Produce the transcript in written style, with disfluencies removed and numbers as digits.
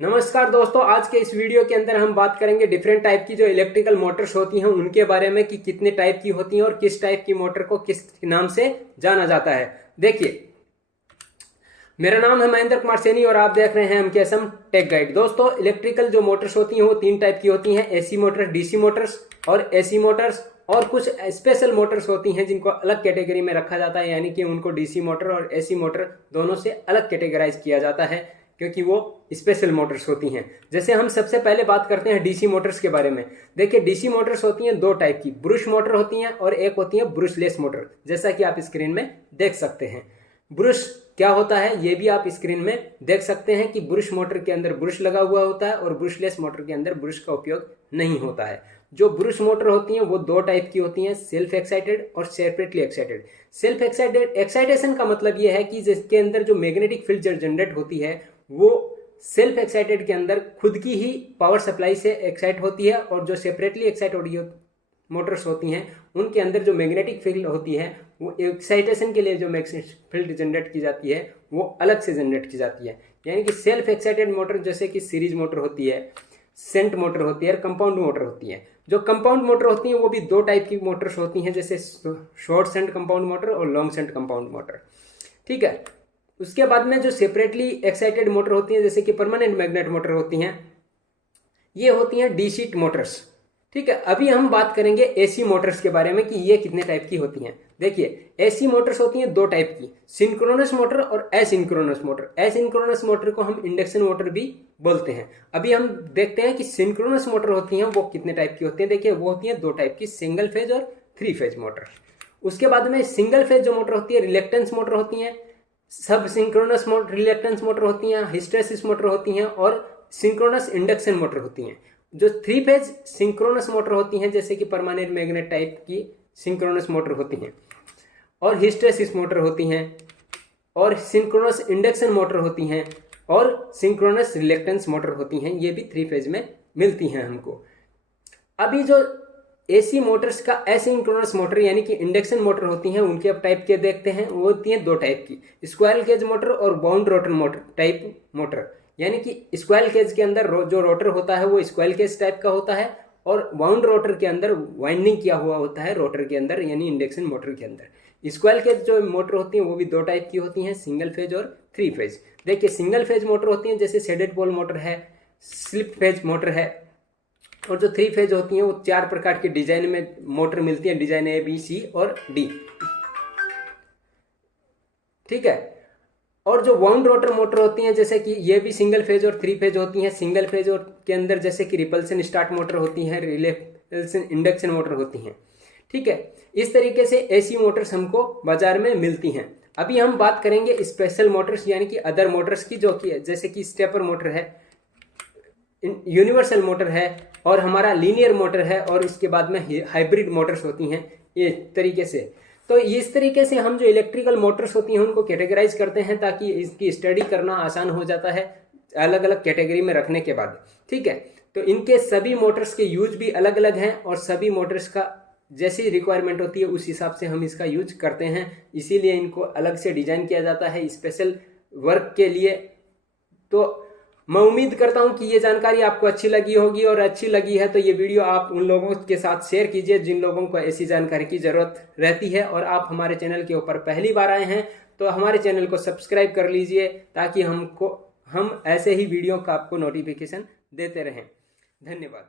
नमस्कार दोस्तों, आज के इस वीडियो के अंदर हम बात करेंगे डिफरेंट टाइप की जो इलेक्ट्रिकल मोटर्स होती हैं उनके बारे में कि कितने टाइप की होती हैं और किस टाइप की मोटर को किस नाम से जाना जाता है। देखिए, मेरा नाम है महेंद्र कुमार सैनी और आप देख रहे हैं एमकेएसएम टेक गाइड। दोस्तों, इलेक्ट्रिकल जो मोटर्स होती हैं वो तीन टाइप की होती हैं, एसी मोटर्स, डीसी मोटर्स और एसी मोटर्स, और कुछ स्पेशल मोटर्स होती हैं जिनको अलग कैटेगरी में रखा जाता है, यानी कि उनको डीसी मोटर और एसी मोटर दोनों से अलग कैटेगराइज किया जाता है क्योंकि वो स्पेशल मोटर्स होती हैं। जैसे हम सबसे पहले बात करते हैं डीसी मोटर्स के बारे में। देखिए, डीसी मोटर्स होती हैं दो टाइप की, ब्रश मोटर होती हैं और एक होती है ब्रशलेस मोटर, जैसा कि आप स्क्रीन में देख सकते हैं। ब्रश क्या होता है ये भी आप स्क्रीन में देख सकते हैं कि ब्रश मोटर के अंदर ब्रश लगा हुआ होता है और ब्रशलेस मोटर के अंदर ब्रश का उपयोग नहीं होता है। जो ब्रश मोटर होती हैं वो दो टाइप की होती हैं, सेल्फ एक्साइटेड और separately excited. Self excited excitation का मतलब ये है कि जिसके अंदर जो मैग्नेटिक फील्ड जनरेट होती है वो सेल्फ एक्साइटेड के अंदर खुद की ही पावर सप्लाई से एक्साइट होती है, और जो सेपरेटली एक्साइटेड मोटर्स होती हैं उनके अंदर जो मैग्नेटिक फील्ड होती है वो एक्साइटेशन के लिए जो मैग्नेटिक फील्ड जनरेट की जाती है वो अलग से जनरेट की जाती है। यानी कि सेल्फ एक्साइटेड मोटर जैसे कि सीरीज मोटर होती है, सेंट मोटर होती है और कंपाउंड मोटर होती है। जो कंपाउंड मोटर होती हैं वो भी दो टाइप की मोटर्स होती हैं, जैसे शॉर्ट सेंट कंपाउंड मोटर और लॉन्ग सेंट कंपाउंड मोटर। ठीक है, उसके बाद में जो सेपरेटली एक्साइटेड मोटर होती हैं जैसे कि परमानेंट मैग्नेट मोटर होती हैं, ये होती हैं डीसी मोटर्स। ठीक है, अभी हम बात करेंगे एसी मोटर्स के बारे में कि ये कितने टाइप की होती हैं। देखिए, एसी मोटर्स होती हैं दो टाइप की, सिंक्रोनस मोटर और एसिंक्रोनस मोटर। एसिंक्रोनस मोटर को हम इंडक्शन मोटर भी बोलते हैं। अभी हम देखते हैं कि सिंक्रोनस मोटर होती हैं वो कितने टाइप की होती हैं। देखिए, वो होती हैं दो टाइप की, सिंगल फेज और थ्री फेज मोटर। उसके बाद में सिंगल फेज जो मोटर होती है रिलेक्टेंस मोटर होती है, सब सिंक्रोनस रिलेक्टेंस मोटर होती हैं, हिस्टैरिसीस मोटर होती हैं और सिंक्रोनस इंडक्शन मोटर होती हैं। जो थ्री फेज सिंक्रोनस मोटर होती हैं जैसे कि परमानेंट मैग्नेट टाइप की सिंक्रोनस मोटर होती हैं, और हिस्टैरिसीस मोटर होती हैं, और सिंक्रोनस इंडक्शन मोटर होती हैं, और सिंक्रोनस रिलेक्टेंस मोटर होती हैं। ये भी थ्री फेज में मिलती हैं हमको। अभी जो एसी मोटर्स का एसिंक्रोनस मोटर यानी कि इंडक्शन मोटर होती हैं उनके अब टाइप के देखते हैं। वो होती हैं दो टाइप की, स्क्वायर केज मोटर और bound rotor motor type motor. यानी कि स्क्वायर केज के अंदर जो रोटर होता है वो स्क्वायर केज टाइप का होता है, और बाउंड रोटर के अंदर वाइंडिंग किया हुआ होता है रोटर के अंदर, यानी इंडक्शन मोटर के अंदर। स्क्वायर केज जो मोटर होती हैं वो भी दो टाइप की होती हैं, सिंगल फेज और थ्री फेज। देखिए, सिंगल फेज मोटर होती हैं जैसे शेडेड पोल मोटर है, स्लिप फेज मोटर है, और जो थ्री फेज होती हैं वो चार प्रकार के डिजाइन में मोटर मिलती है, डिजाइन ए, बी, सी और डी। ठीक है, और जो वाउंड रोटर मोटर होती हैं जैसे कि ये भी सिंगल फेज और थ्री फेज होती हैं। सिंगल फेज और के अंदर जैसे कि रिपल्सन स्टार्ट मोटर होती हैं, रिपल्सन इंडक्शन मोटर होती हैं। ठीक है, इस तरीके से एसी मोटर्स हमको बाजार में मिलती हैं। अभी हम बात करेंगे स्पेशल मोटर्स यानी कि अदर मोटर्स की, जो कि जैसे कि स्टेपर मोटर है, यूनिवर्सल मोटर है, और हमारा लीनियर मोटर है, और इसके बाद में हाइब्रिड मोटर्स होती हैं। ये तरीके से तो इस तरीके से हम जो इलेक्ट्रिकल मोटर्स होती हैं उनको कैटेगराइज करते हैं ताकि इसकी स्टडी करना आसान हो जाता है अलग अलग कैटेगरी में रखने के बाद। ठीक है, तो इनके सभी मोटर्स के यूज भी अलग अलग हैं, और सभी मोटर्स का जैसी रिक्वायरमेंट होती है उस हिसाब से हम इसका यूज करते हैं, इसीलिए इनको अलग से डिजाइन किया जाता है स्पेशल वर्क के लिए। तो मैं उम्मीद करता हूं कि ये जानकारी आपको अच्छी लगी होगी, और अच्छी लगी है तो ये वीडियो आप उन लोगों के साथ शेयर कीजिए जिन लोगों को ऐसी जानकारी की जरूरत रहती है। और आप हमारे चैनल के ऊपर पहली बार आए हैं तो हमारे चैनल को सब्सक्राइब कर लीजिए ताकि हम ऐसे ही वीडियो का आपको नोटिफिकेशन देते रहें। धन्यवाद।